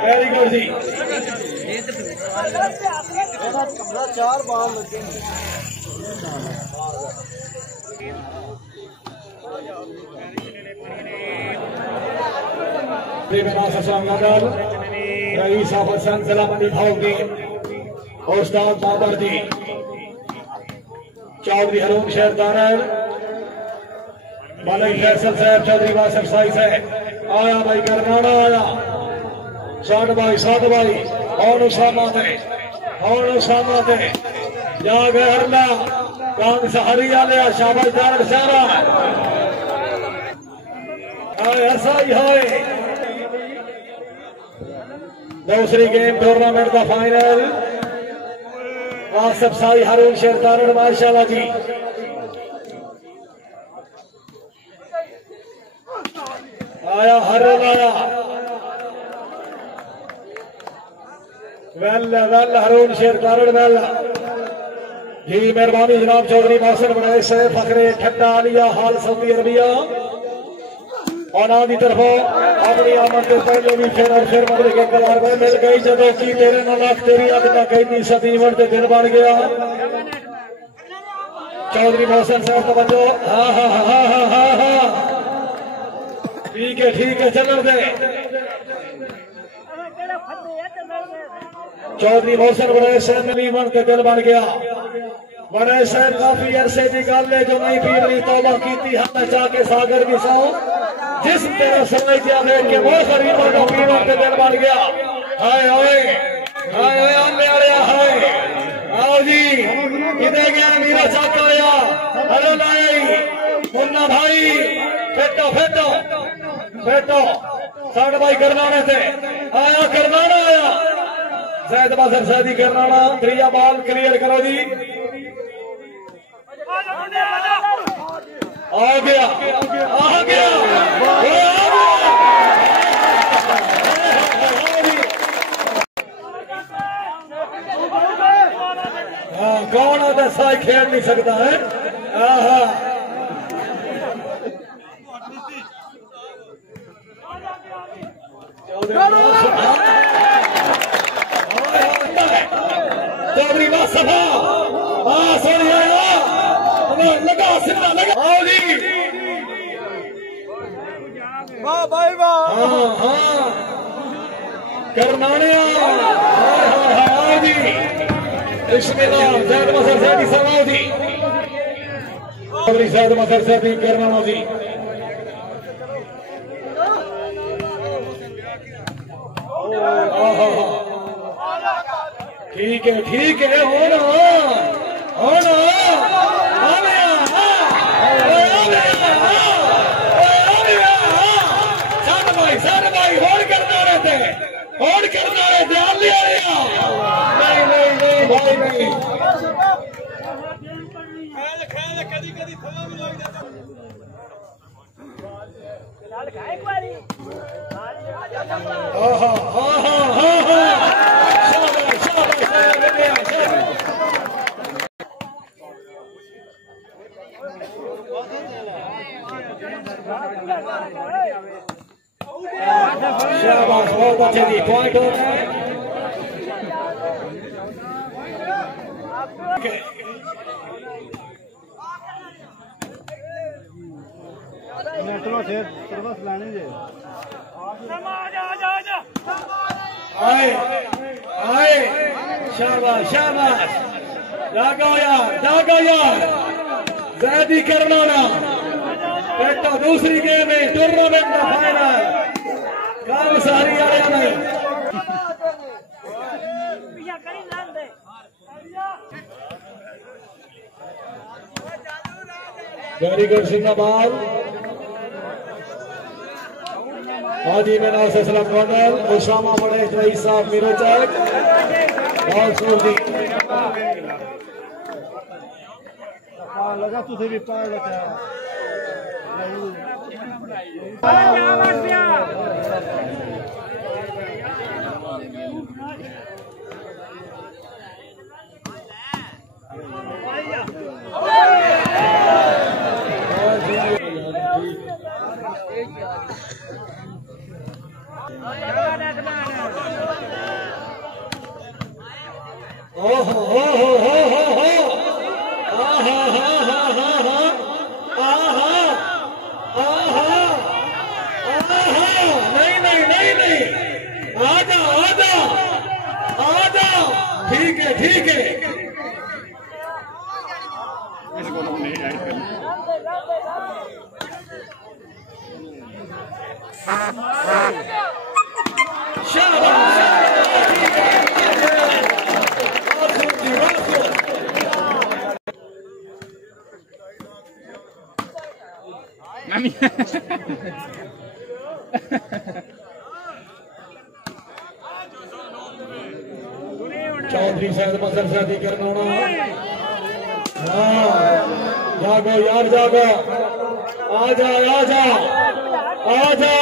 Very good जी। 4 बाल लगे rice Hasan सलामती भावगी उस्ताद बाबर जी चौधरी हरून शेरदार मलिक फैसल साहब चौधरी वासिफ साई साहब आया भाई करनाना आया साठ भाई और उसामा थे जा गए हरला कांग सहारी आलिया शाबाश दार सारा ऐसा ही है। दूसरी गेम टूर्नामेंट का फाइनल वासिफ साई हरून शेरदार माशाल्लाह जी। आया हरून आया वेल हरून शेरदार वेल जी मेहरबानी जनाब चौधरी मोहसिन बनाए से फखरे ठट्टा आलिया हाल सऊदी अरबिया और आदि तरफों अपनी आमद के पहले भी फिर मगले के कलार में मिल गई जदों की तेरे न लाख तेरी अग तक कई सदी वर्ष दिन बन गया। चौधरी मोहसिन साहब तवज्जो हाँ ठीक है चलर दे। चौधरी मोहसिन बड़े शहर में मन के दिल बन गया। बड़े शहर काफी अरसे की गल है जो नहीं पीनी तौबा की हम चाके सागर की सौ जिस तेरा समय क्या देख के बहुत गरीबों का पीवन के दिल बन गया। हाय आओ जी इधर गया मेरा चाका आया हेलो लाई मुन्ना भाई फेटो साठ भाई करनाने थे आया करनाना आया जैद बासर शादी करनाना त्रिया बाल क्लियर करो जी। आ गया कौन आता साई खेल नहीं सकता है। चौधरी सफा लगा सिद्धा लगा आओ जी वाह भाई वाह हाँ करनाने आओ जी बिस्मिल्लाह जैद मसर साहब सलाम जी चौधरी जैद मसर साहब करनाना जी ठीक है होना सारे भाई होड़ करना रहते नहीं भाई नहीं शाबाश बहुत अच्छे जी पॉइंट हो रहा है। आए शाबाश जागो यार ज़्यादा करना ना बेटा। दूसरी गेम में टूर्नामेंट का फाइनल काम सारी आया नहीं वेरी गुड जिंदाबाद हाजी में नासलाम कर्नल उसामा बड़े रईस साहब मीरो चैक बहुत सूरती लगा तुझे भी पार लगा ओहो हो हो हो हो हो आहा हा हा हा हा आहा आहा आहा नहीं नहीं नहीं नहीं आजा आजा आजा ठीक है ठीक है चौधरी साहब मसर शादी करना जागो यार जागो आजा आजा आजा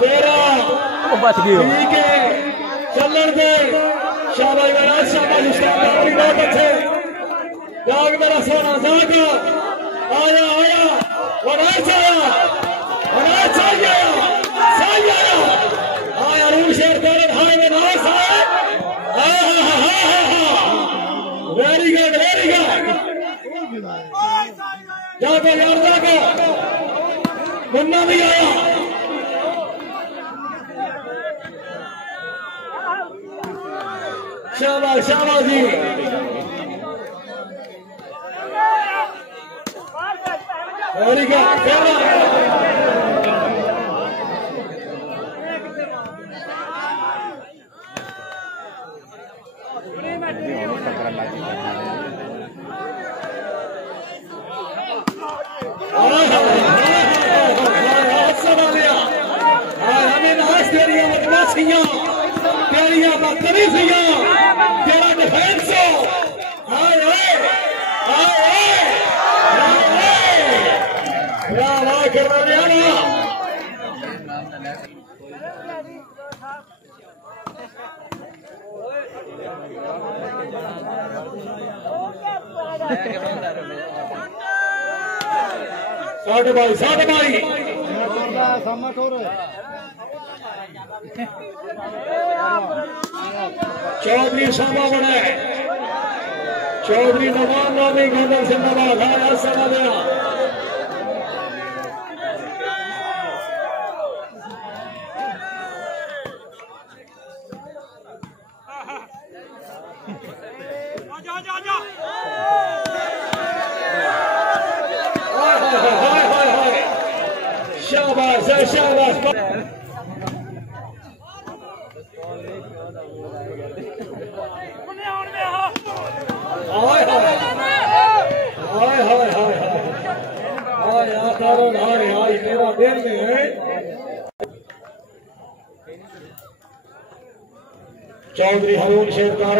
तेरा ठीक है चलन दे शाबाश मेरा शाबाश अपनी बात अच्छे जाग मेरा सोना जाग आया आया वराच आया सही आया आया रूम शेयर कर हाय में नास आया वेरी गुड जागो यार जागो मुन्ना भी आया शाबाश शाबाश जी वेरी गुड तेरिया बदतमी सिया तेरा डिफेंस साढ़े भाई चौधरी सामा बने चौधरी नवाब नामी गंदल जिंदाबाद आया समा दिया शाबाश शाबाश तेरा दिल में है चौधरी हरून शेरकार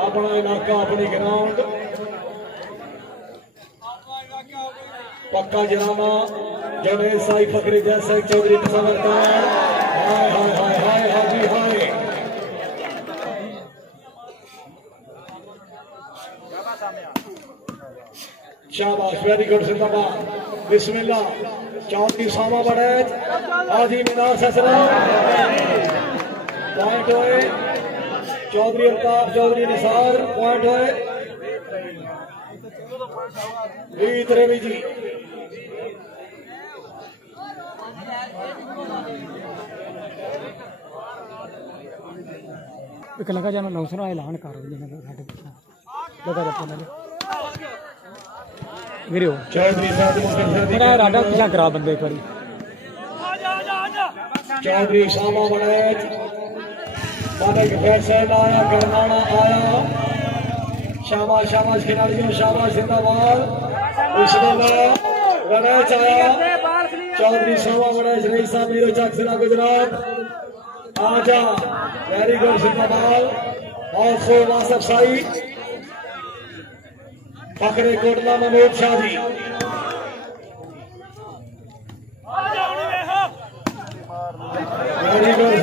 अपना इलाका अपनी ग्राउंड पक्का जनामा जुनेद साई फकरी जैसे चौधरी तसव्वुरकार हाय हाय हाय हाय हाजी हाय शाबाश वेरी गुड जिंदाबाद बिस्मिल्लाह चौधरी सामा बड़े हाजी मीनार ससरा पॉइंट होए चौधरी अल्ताफ चौधरी निसार पॉइंट होए बीतरेवी जी एक लगा जाना नौसरा ऐलान कर लगा जाता चौधरी साहब राडा पिछा करा बंदे एक बारी चौधरी सामा बड़े मालिक फैसल आया करनाना आया शाबाश शाबाश खिलाड़ियों शाबाश जिंदाबाद गणेश आया चौधरी सामा बड़े रईसा मीरो चक जिला गुजरात आजा वेरी गुड जिंदाबाद और सो वासफ साई फखरे कोटला महमूद शाह जी वेरी गुड